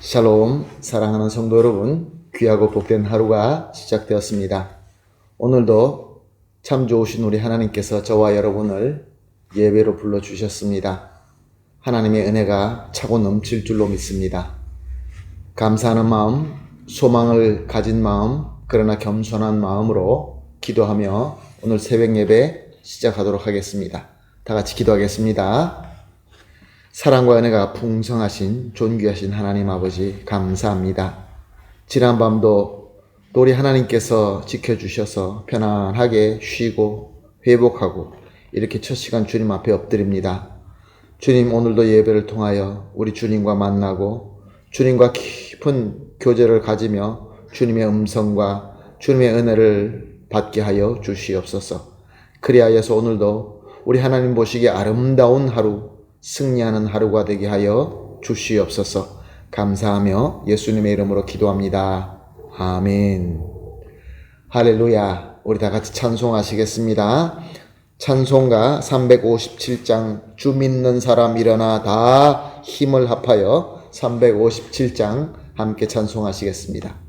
샬롬, 사랑하는 성도 여러분, 귀하고 복된 하루가 시작되었습니다. 오늘도 참 좋으신 우리 하나님께서 저와 여러분을 예배로 불러주셨습니다. 하나님의 은혜가 차고 넘칠 줄로 믿습니다. 감사하는 마음, 소망을 가진 마음, 그러나 겸손한 마음으로 기도하며 오늘 새벽 예배 시작하도록 하겠습니다. 다 같이 기도하겠습니다. 사랑과 은혜가 풍성하신 존귀하신 하나님 아버지 감사합니다. 지난 밤도 또 우리 하나님께서 지켜주셔서 편안하게 쉬고 회복하고 이렇게 첫 시간 주님 앞에 엎드립니다. 주님, 오늘도 예배를 통하여 우리 주님과 만나고 주님과 깊은 교제를 가지며 주님의 음성과 주님의 은혜를 받게 하여 주시옵소서. 그리하여서 오늘도 우리 하나님 보시기에 아름다운 하루, 승리하는 하루가 되게 하여 주시옵소서. 감사하며 예수님의 이름으로 기도합니다. 아멘. 할렐루야. 우리 다 같이 찬송하시겠습니다. 찬송가 357장 주 믿는 사람 일어나 다 힘을 합하여 357장 함께 찬송하시겠습니다.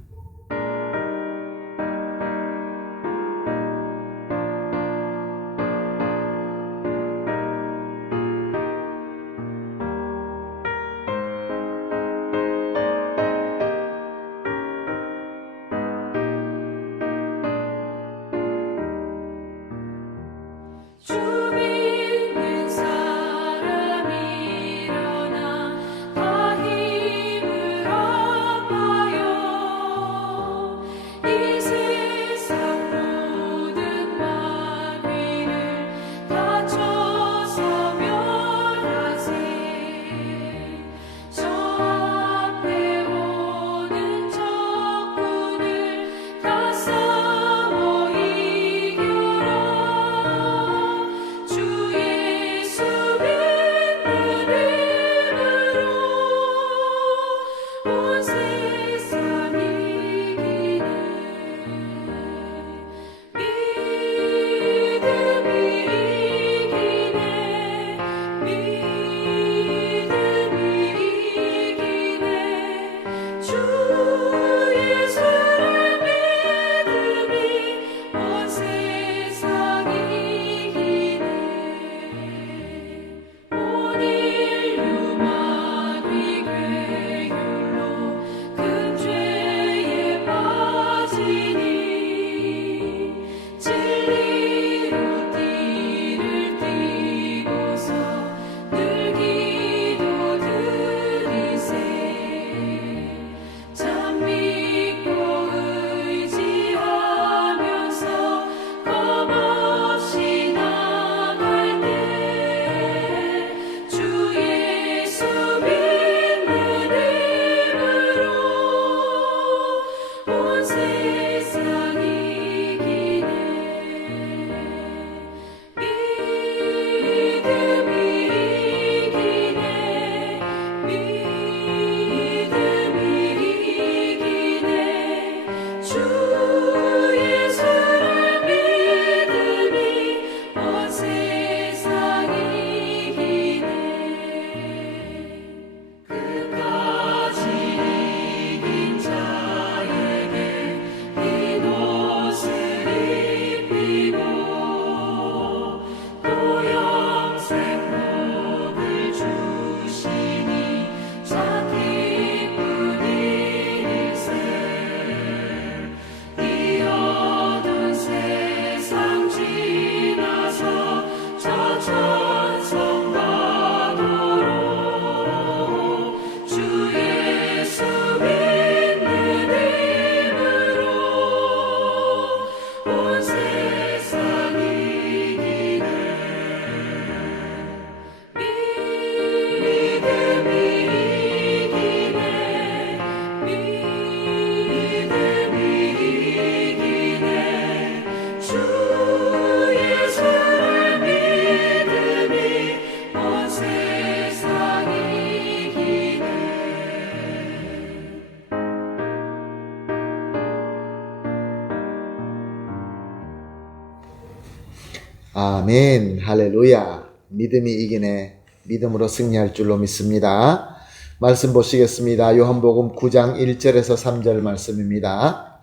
아멘. 할렐루야. 믿음이 이기네. 믿음으로 승리할 줄로 믿습니다. 말씀 보시겠습니다. 요한복음 9장 1절에서 3절 말씀입니다.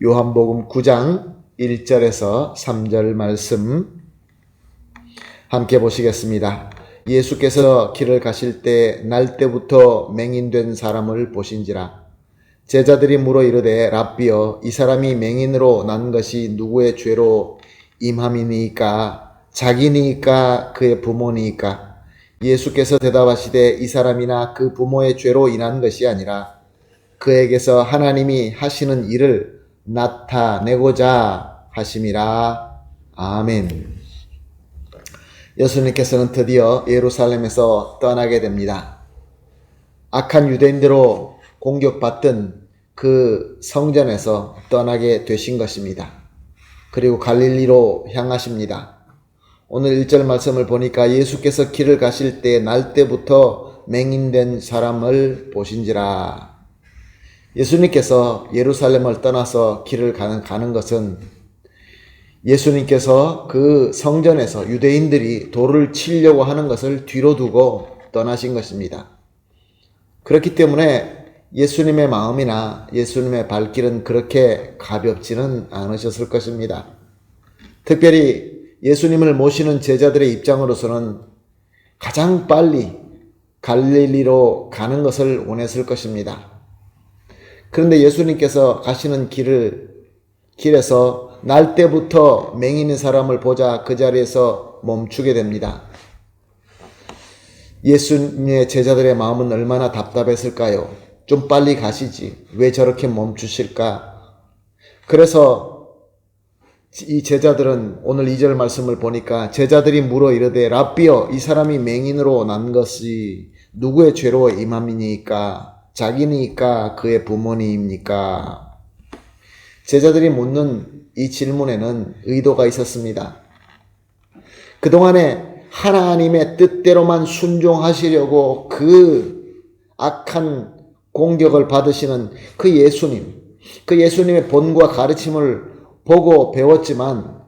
요한복음 9장 1절에서 3절 말씀 함께 보시겠습니다. 예수께서 길을 가실 때 날 때부터 맹인된 사람을 보신지라. 제자들이 물어 이르되 랍비여, 이 사람이 맹인으로 난 것이 누구의 죄로 임함이니까? 자기니까 그의 부모니까? 예수께서 대답하시되 이 사람이나 그 부모의 죄로 인한 것이 아니라 그에게서 하나님이 하시는 일을 나타내고자 하심이라. 아멘. 예수님께서는 드디어 예루살렘에서 떠나게 됩니다. 악한 유대인들로 공격받던 그 성전에서 떠나게 되신 것입니다. 그리고 갈릴리로 향하십니다. 오늘 1절 말씀을 보니까 예수께서 길을 가실 때 날 때부터 맹인된 사람을 보신지라. 예수님께서 예루살렘을 떠나서 길을 가는 것은 예수님께서 그 성전에서 유대인들이 돌을 치려고 하는 것을 뒤로 두고 떠나신 것입니다. 그렇기 때문에 예수님의 마음이나 예수님의 발길은 그렇게 가볍지는 않으셨을 것입니다. 특별히 예수님을 모시는 제자들의 입장으로서는 가장 빨리 갈릴리로 가는 것을 원했을 것입니다. 그런데 예수님께서 가시는 길에서 날 때부터 맹인인 사람을 보자 그 자리에서 멈추게 됩니다. 예수님의 제자들의 마음은 얼마나 답답했을까요? 좀 빨리 가시지. 왜 저렇게 멈추실까? 그래서 이 제자들은 오늘 2절 말씀을 보니까 제자들이 물어 이르되 랍비여, 이 사람이 맹인으로 난 것이 누구의 죄로 임함이니까? 자기니까 그의 부모님입니까? 제자들이 묻는 이 질문에는 의도가 있었습니다. 그동안에 하나님의 뜻대로만 순종하시려고 그 악한 공격을 받으시는 그 예수님의 본과 가르침을 보고 배웠지만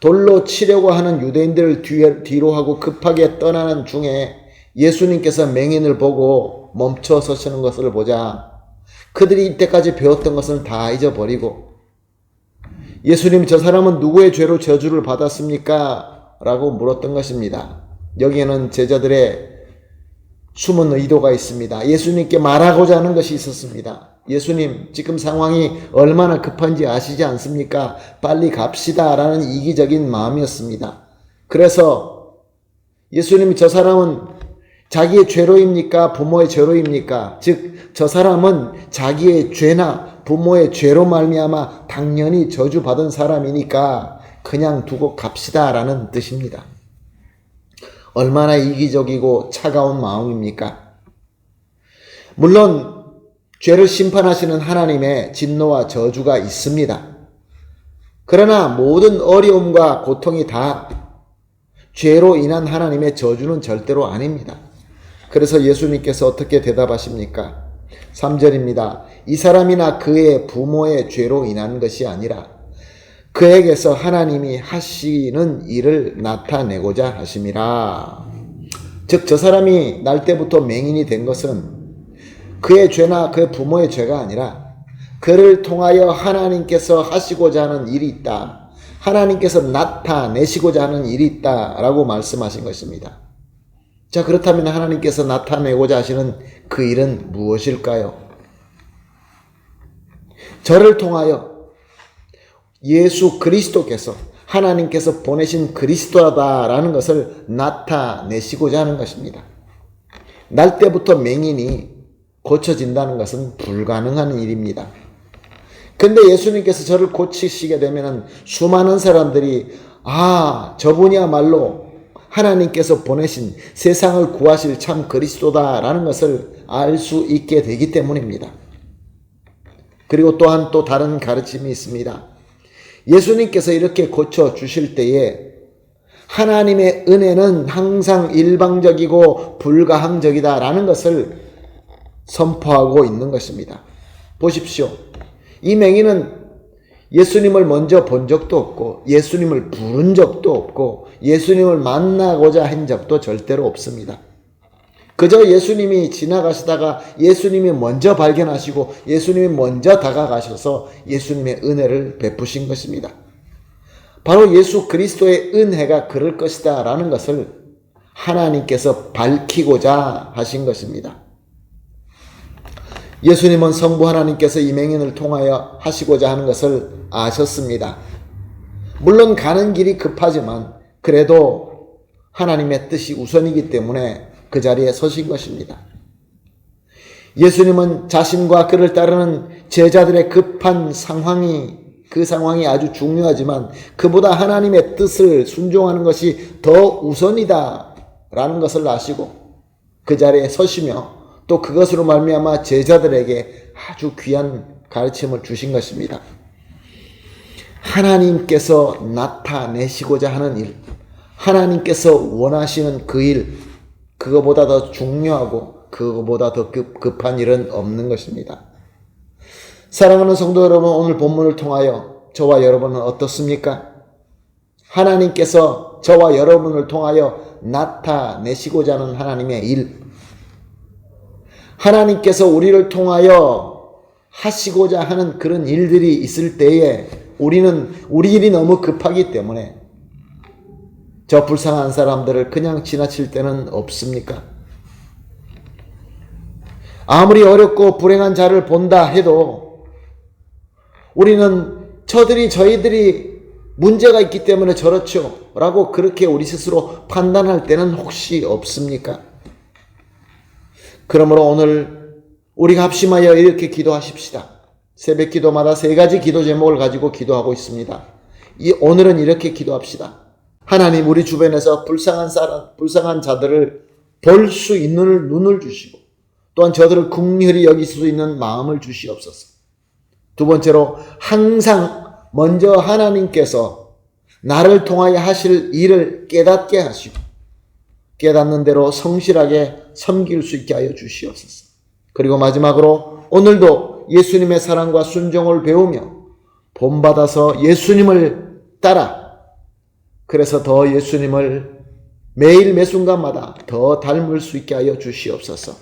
돌로 치려고 하는 유대인들을 뒤로 하고 급하게 떠나는 중에 예수님께서 맹인을 보고 멈춰 서시는 것을 보자 그들이 이때까지 배웠던 것은 다 잊어버리고 예수님, 저 사람은 누구의 죄로 저주를 받았습니까? 라고 물었던 것입니다. 여기에는 제자들의 숨은 의도가 있습니다. 예수님께 말하고자 하는 것이 있었습니다. 예수님, 지금 상황이 얼마나 급한지 아시지 않습니까? 빨리 갑시다 라는 이기적인 마음이었습니다. 그래서 예수님이 저 사람은 자기의 죄로입니까? 부모의 죄로입니까? 즉 저 사람은 자기의 죄나 부모의 죄로 말미암아 당연히 저주받은 사람이니까 그냥 두고 갑시다 라는 뜻입니다. 얼마나 이기적이고 차가운 마음입니까? 물론 죄를 심판하시는 하나님의 진노와 저주가 있습니다. 그러나 모든 어려움과 고통이 다 죄로 인한 하나님의 저주는 절대로 아닙니다. 그래서 예수님께서 어떻게 대답하십니까? 3절입니다. 이 사람이나 그의 부모의 죄로 인한 것이 아니라 그에게서 하나님이 하시는 일을 나타내고자 하심이라. 즉 저 사람이 날 때부터 맹인이 된 것은 그의 죄나 그의 부모의 죄가 아니라 그를 통하여 하나님께서 하시고자 하는 일이 있다. 하나님께서 나타내시고자 하는 일이 있다라고 말씀하신 것입니다. 자, 그렇다면 하나님께서 나타내고자 하시는 그 일은 무엇일까요? 저를 통하여 예수 그리스도께서 하나님께서 보내신 그리스도다라는 것을 나타내시고자 하는 것입니다. 날 때부터 맹인이 고쳐진다는 것은 불가능한 일입니다. 근데 예수님께서 저를 고치시게 되면 수많은 사람들이 저분이야말로 하나님께서 보내신 세상을 구하실 참 그리스도다라는 것을 알 수 있게 되기 때문입니다. 그리고 또한 또 다른 가르침이 있습니다. 예수님께서 이렇게 고쳐주실 때에 하나님의 은혜는 항상 일방적이고 불가항적이다라는 것을 선포하고 있는 것입니다. 보십시오. 이 맹인은 예수님을 먼저 본 적도 없고 예수님을 부른 적도 없고 예수님을 만나고자 한 적도 절대로 없습니다. 그저 예수님이 지나가시다가 예수님이 먼저 발견하시고 예수님이 먼저 다가가셔서 예수님의 은혜를 베푸신 것입니다. 바로 예수 그리스도의 은혜가 그럴 것이다 라는 것을 하나님께서 밝히고자 하신 것입니다. 예수님은 성부 하나님께서 이맹인을 통하여 하시고자 하는 것을 아셨습니다. 물론 가는 길이 급하지만 그래도 하나님의 뜻이 우선이기 때문에 그 자리에 서신 것입니다. 예수님은 자신과 그를 따르는 제자들의 급한 상황이 그 상황이 아주 중요하지만 그보다 하나님의 뜻을 순종하는 것이 더 우선이다 라는 것을 아시고 그 자리에 서시며 또 그것으로 말미암아 제자들에게 아주 귀한 가르침을 주신 것입니다. 하나님께서 나타내시고자 하는 일, 하나님께서 원하시는 그 일, 그거보다 더 중요하고 그거보다 더 급한 일은 없는 것입니다. 사랑하는 성도 여러분, 오늘 본문을 통하여 저와 여러분은 어떻습니까? 하나님께서 저와 여러분을 통하여 나타내시고자 하는 하나님의 일, 하나님께서 우리를 통하여 하시고자 하는 그런 일들이 있을 때에 우리는 우리 일이 너무 급하기 때문에 저 불쌍한 사람들을 그냥 지나칠 때는 없습니까? 아무리 어렵고 불행한 자를 본다 해도 우리는 저희들이 문제가 있기 때문에 저렇죠 라고 그렇게 우리 스스로 판단할 때는 혹시 없습니까? 그러므로 오늘 우리가 합심하여 이렇게 기도하십시다. 새벽 기도마다 3가지 기도 제목을 가지고 기도하고 있습니다. 오늘은 이렇게 기도합시다. 하나님, 우리 주변에서 불쌍한 자들을 볼 수 있는 눈을 주시고 또한 저들을 긍휼히 여길 수 있는 마음을 주시옵소서. 두 번째로, 항상 먼저 하나님께서 나를 통하여 하실 일을 깨닫게 하시고 깨닫는 대로 성실하게 섬길 수 있게 하여 주시옵소서. 그리고 마지막으로 오늘도 예수님의 사랑과 순종을 배우며 본받아서 예수님을 따라, 그래서 더 예수님을 매일 매순간마다 더 닮을 수 있게 하여 주시옵소서.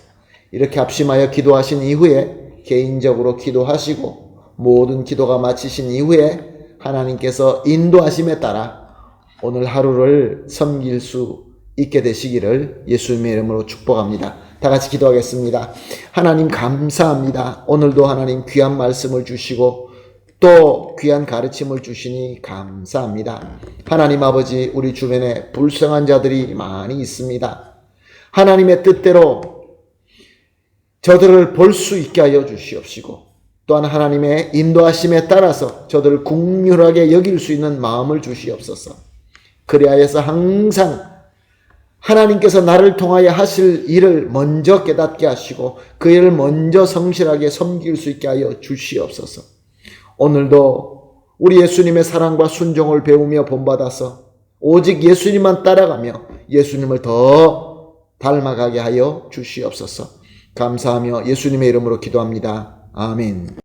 이렇게 합심하여 기도하신 이후에 개인적으로 기도하시고 모든 기도가 마치신 이후에 하나님께서 인도하심에 따라 오늘 하루를 섬길 수 있게 되시기를 예수님의 이름으로 축복합니다. 다 같이 기도하겠습니다. 하나님, 감사합니다. 오늘도 하나님 귀한 말씀을 주시고 또 귀한 가르침을 주시니 감사합니다. 하나님 아버지, 우리 주변에 불쌍한 자들이 많이 있습니다. 하나님의 뜻대로 저들을 볼 수 있게 하여 주시옵시고 또한 하나님의 인도하심에 따라서 저들을 긍휼하게 여길 수 있는 마음을 주시옵소서. 그리하여서 항상 하나님께서 나를 통하여 하실 일을 먼저 깨닫게 하시고 그 일을 먼저 성실하게 섬길 수 있게 하여 주시옵소서. 오늘도 우리 예수님의 사랑과 순종을 배우며 본받아서 오직 예수님만 따라가며 예수님을 더 닮아가게 하여 주시옵소서. 감사하며 예수님의 이름으로 기도합니다. 아멘.